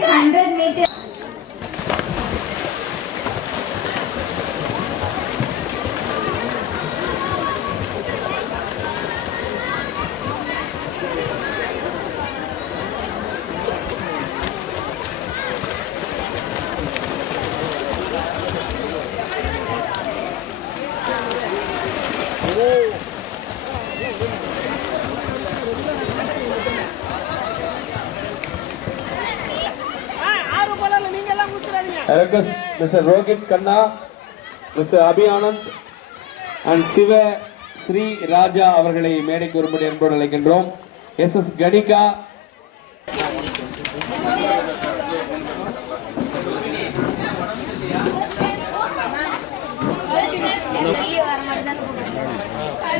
100 meters. I request Mr. Rohit Khanna, Mr. Abhi Anand and Siva Sri Raja அவர்களை மேடைக்கு வரும்படி அன்போடு அழைக்கின்றோம். SS Ganika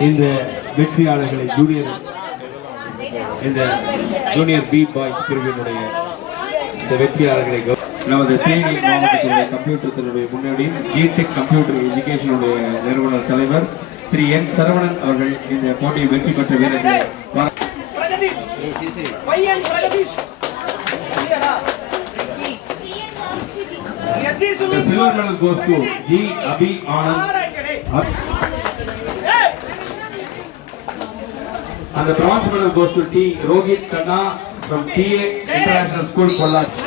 இந்த வெற்றியாளர்களை ஜூனியர் பி பாய்ஸ் பிரிவினுடைய இந்த வெற்றியாளர்களை நமது தேனி மாவட்டத்தினுடைய கம்ப்யூட்டர் துறையுடைய முன்னோடி ஜிடெக் கம்ப்யூட்டர் எஜுகேஷனுடைய நிறுவனர் தலைவர் திரு என் சரவணன் அவர்கள் இந்த போட்டியை வெற்றி பெற்ற வீரர்களை The silver medal goes to G. Abhi Anand and the bronze medal goes to T. Rohit Khanna from TA International School, Pollachi.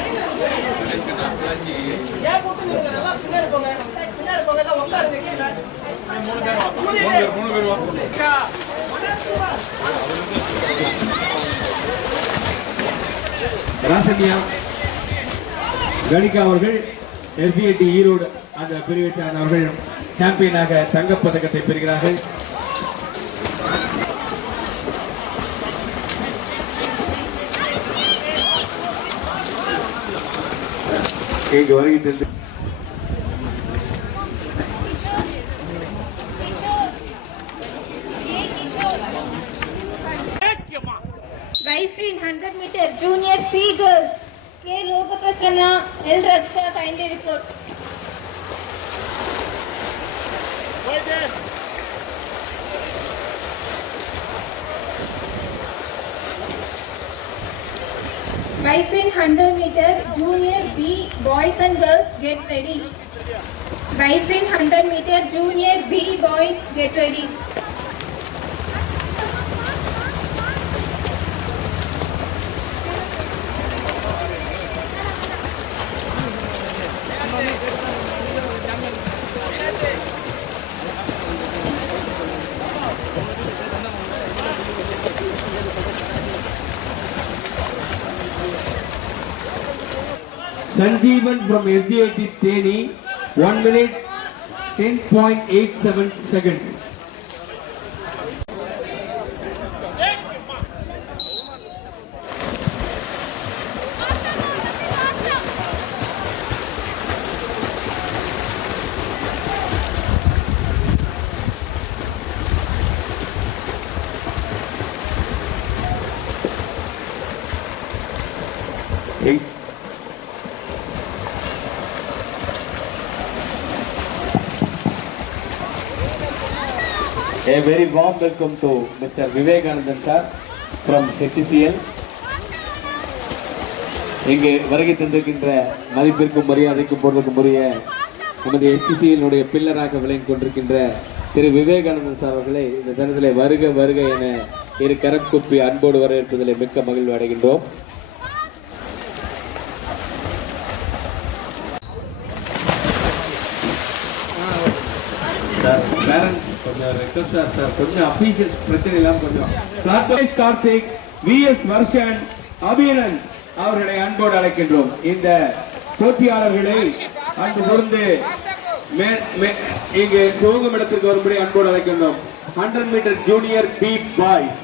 ராசன்யா Kanika அவர்கள் SBIT ஈரோடு அந்த பிரிவை சார்ந்தவர்கள் சாம்பியனாக தங்கப் பதக்கத்தை பெறுகிறார்கள். இங்கு வருகின்றது Rifle 100 meter junior C girls. K. Lokaprasanna, L. Raksha, kindly report. Rifle 100 meter junior B boys and girls, get ready. Rifle 100 meter junior B boys, get ready. Sanjeevan from SGIT Theni, 1 minute 10.87 seconds. A very warm welcome to Mr. Vivekanandan sir from HCL. இங்கே வருகை தந்திருக்கின்ற மதிப்பிற்கும் மரியாதைக்கும் பொருளுக்கும் உரிய நமது HCL உடைய பில்லராக விளங்கிக் கொண்டிருக்கின்ற திரு விவேகானந்தன் சார் அவர்களை இந்த தினத்திலே வருக வருக என இரு கரம் கூப்பி அன்போடு வரவேற்பதிலே மிக்க மகிழ்வு அடைகின்றோம். சார் பேரண்ட்ஸ் கொஞ்சம் ரெக்வஸ்ட் சார் கொஞ்சம் அபிஷியல்ஸ் பிரச்சனை இல்லாம கொஞ்சம் பிளாட்ஃபார்ம் கார்த்திக் விஎஸ் வர்ஷன் அபிநன் அவர்களை அன்போடு அழைக்கின்றோம். இந்த போட்டியாளர்களை அன்பு கூர்ந்து இங்கு துவங்கும் இடத்திற்கு வரும்படி அன்போடு அழைக்கின்றோம். 100 மீட்டர் ஜூனியர் பி பாய்ஸ்